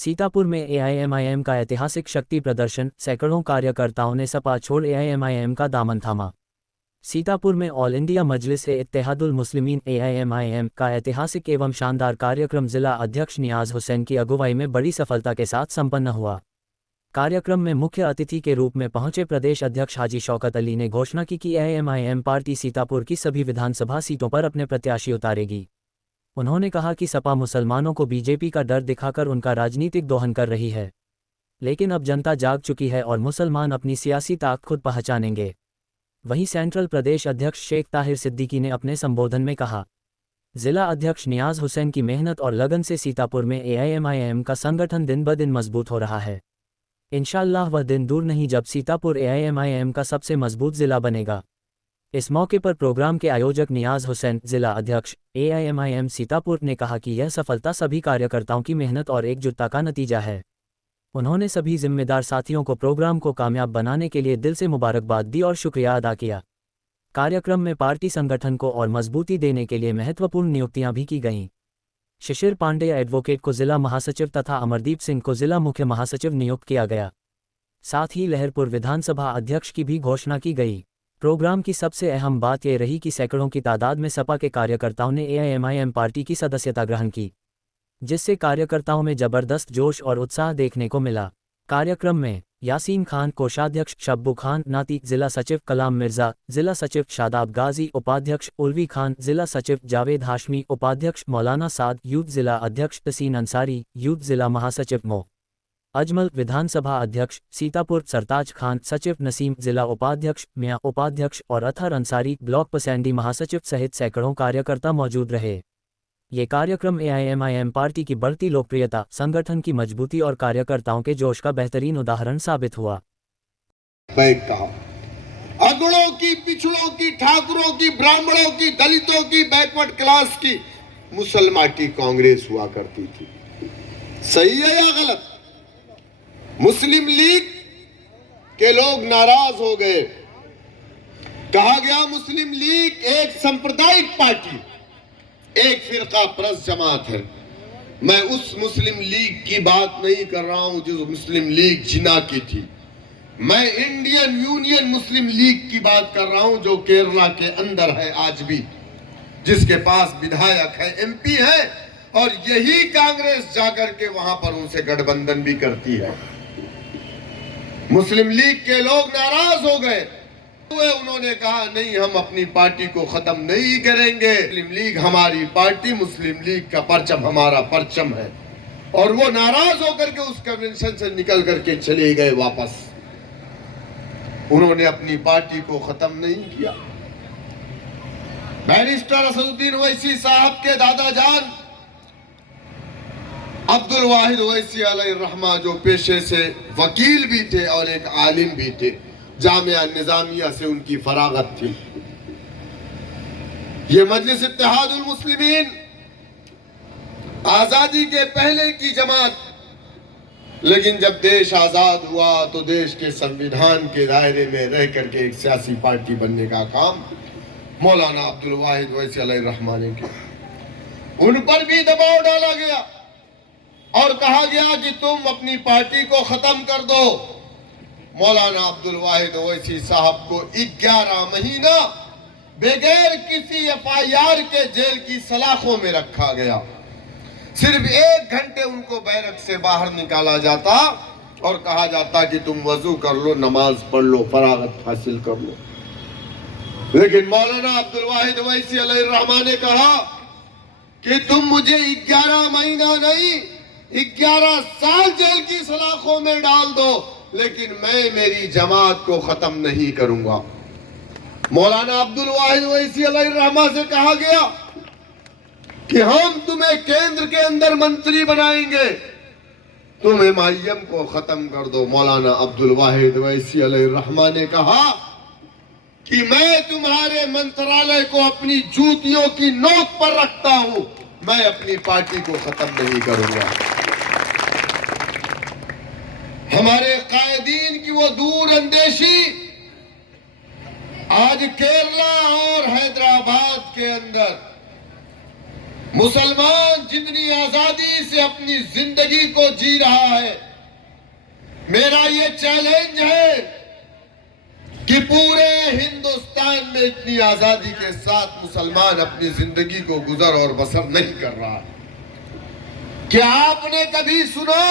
सीतापुर में एआईएमआईएम का ऐतिहासिक शक्ति प्रदर्शन, सैकड़ों कार्यकर्ताओं ने सपा छोड़ एआईएमआईएम का दामन थामा। सीतापुर में ऑल इंडिया मजलिस-ए-इत्तेहादुल मुस्लिमीन एआईएमआईएम का ऐतिहासिक एवं शानदार कार्यक्रम जिला अध्यक्ष नियाज हुसैन की अगुवाई में बड़ी सफलता के साथ संपन्न हुआ। कार्यक्रम में मुख्य अतिथि के रूप में पहुंचे प्रदेश अध्यक्ष हाजी शौकत अली ने घोषणा की कि एआईएमआईएम पार्टी सीतापुर की सभी विधानसभा सीटों पर अपने प्रत्याशी उतारेगी। उन्होंने कहा कि सपा मुसलमानों को बीजेपी का डर दिखाकर उनका राजनीतिक दोहन कर रही है, लेकिन अब जनता जाग चुकी है और मुसलमान अपनी सियासी ताकत खुद पहचानेंगे। वहीं सेंट्रल प्रदेश अध्यक्ष शेख ताहिर सिद्दीकी ने अपने संबोधन में कहा, जिला अध्यक्ष नियाज हुसैन की मेहनत और लगन से सीतापुर में एआईएमआईएम का संगठन दिन ब दिन मजबूत हो रहा है। इंशाअल्लाह वह दिन दूर नहीं जब सीतापुर एआईएमआईएम का सबसे मजबूत जिला बनेगा। इस मौके पर प्रोग्राम के आयोजक नियाज हुसैन, जिला अध्यक्ष एआईएमआईएम सीतापुर, ने कहा कि यह सफलता सभी कार्यकर्ताओं की मेहनत और एकजुटता का नतीजा है। उन्होंने सभी जिम्मेदार साथियों को प्रोग्राम को कामयाब बनाने के लिए दिल से मुबारकबाद दी और शुक्रिया अदा किया। कार्यक्रम में पार्टी संगठन को और मजबूती देने के लिए महत्वपूर्ण नियुक्तियां भी की गईं। शिशिर पांडे एडवोकेट को जिला महासचिव तथा अमरदीप सिंह को जिला मुख्य महासचिव नियुक्त किया गया। साथ ही लहरपुर विधानसभा अध्यक्ष की भी घोषणा की गई। प्रोग्राम की सबसे अहम बात यह रही कि सैकड़ों की तादाद में सपा के कार्यकर्ताओं ने एआईएमआईएम पार्टी की सदस्यता ग्रहण की, जिससे कार्यकर्ताओं में जबरदस्त जोश और उत्साह देखने को मिला। कार्यक्रम में यासीन खान, कोषाध्यक्ष शब्बू खान नाती, जिला सचिव कलाम मिर्जा, जिला सचिव शादाब गाजी, उपाध्यक्ष उर्वी खान, जिला सचिव जावेद हाशमी, उपाध्यक्ष मौलाना साद, यूथ जिला अध्यक्ष तसीन अंसारी, यूथ जिला महासचिव मो अजमल, विधानसभा अध्यक्ष सीतापुर सरताज खान, सचिव नसीम, जिला उपाध्यक्ष मियां, उपाध्यक्ष और अतहर अंसारी, ब्लॉक पसैंडी महासचिव सहित सैकड़ों कार्यकर्ता मौजूद रहे। ये कार्यक्रम एआईएमआईएम पार्टी की बढ़ती लोकप्रियता, संगठन की मजबूती और कार्यकर्ताओं के जोश का बेहतरीन उदाहरण साबित हुआ। अगड़ों की, पिछड़ों की, ठाकुरों की, ब्राह्मणों की, दलितों की, बैकवर्ड क्लास की मुसलमान की कांग्रेस हुआ करती थी। सही है या गलत? मुस्लिम लीग के लोग नाराज हो गए। कहा गया मुस्लिम लीग एक सांप्रदायिक पार्टी, एक फिरका परस्त जमात है। मैं उस मुस्लिम लीग की बात नहीं कर रहा हूं जो मुस्लिम लीग जिना की थी। मैं इंडियन यूनियन मुस्लिम लीग की बात कर रहा हूं जो केरला के अंदर है आज भी, जिसके पास विधायक है, एमपी है, और यही कांग्रेस जाकर के वहां पर उनसे गठबंधन भी करती है। मुस्लिम लीग के लोग नाराज हो गए। उन्होंने कहा नहीं, हम अपनी पार्टी को खत्म नहीं करेंगे। मुस्लिम लीग हमारी पार्टी, मुस्लिम लीग का परचम हमारा परचम है। और वो नाराज होकर के उस कन्वेंशन से निकल करके चले गए वापस। उन्होंने अपनी पार्टी को खत्म नहीं किया। बैरिस्टर असदुद्दीन ओवैसी साहब के दादा जान अब्दुल वाहिद ओवैसी अलैहिर्रहमा, जो पेशे से वकील भी थे और एक आलिम भी थे, जामिया निजामिया से उनकी फरागत थी। ये मजलिस इत्तेहादुल मुस्लिमीन आजादी के पहले की जमात, लेकिन जब देश आजाद हुआ तो देश के संविधान के दायरे में रह करके एक सियासी पार्टी बनने का काम मौलाना अब्दुल वाहिद ओवैसी अलैहिर्रहमा ने किया। उन पर भी दबाव डाला गया और कहा गया कि तुम अपनी पार्टी को खत्म कर दो। मौलाना अब्दुल वाहिद ओवैसी साहब को 11 महीना बगैर किसी एफआईआर के जेल की सलाखों में रखा गया। सिर्फ 1 घंटे उनको बैरक से बाहर निकाला जाता और कहा जाता कि तुम वजू कर लो, नमाज पढ़ लो, फरागत हासिल कर लो। लेकिन मौलाना अब्दुल वाहिद ओवैसी अलैहिर्रहमा ने कहा कि तुम मुझे 11 महीना नहीं, 11 साल जेल की सलाखों में डाल दो, लेकिन मैं मेरी जमात को खत्म नहीं करूंगा। मौलाना अब्दुल वाहिद ओवैसी अलैहिर्रहमा से कहा गया कि हम तुम्हें केंद्र के अंदर मंत्री बनाएंगे, तुम एमआईएम को खत्म कर दो। मौलाना अब्दुल वाहिद ओवैसी अलैहिर्रहमा ने कहा कि मैं तुम्हारे मंत्रालय को अपनी जूतियों की नोक पर रखता हूं, मैं अपनी पार्टी को खत्म नहीं करूंगा। हमारे कायदीन की वो दूर अंदेशी आज केरला और हैदराबाद के अंदर मुसलमान जितनी आजादी से अपनी जिंदगी को जी रहा है, मेरा ये चैलेंज है कि पूरे हिंदुस्तान में इतनी आजादी के साथ मुसलमान अपनी जिंदगी को गुजर और बसर नहीं कर रहा है। क्या आपने कभी सुना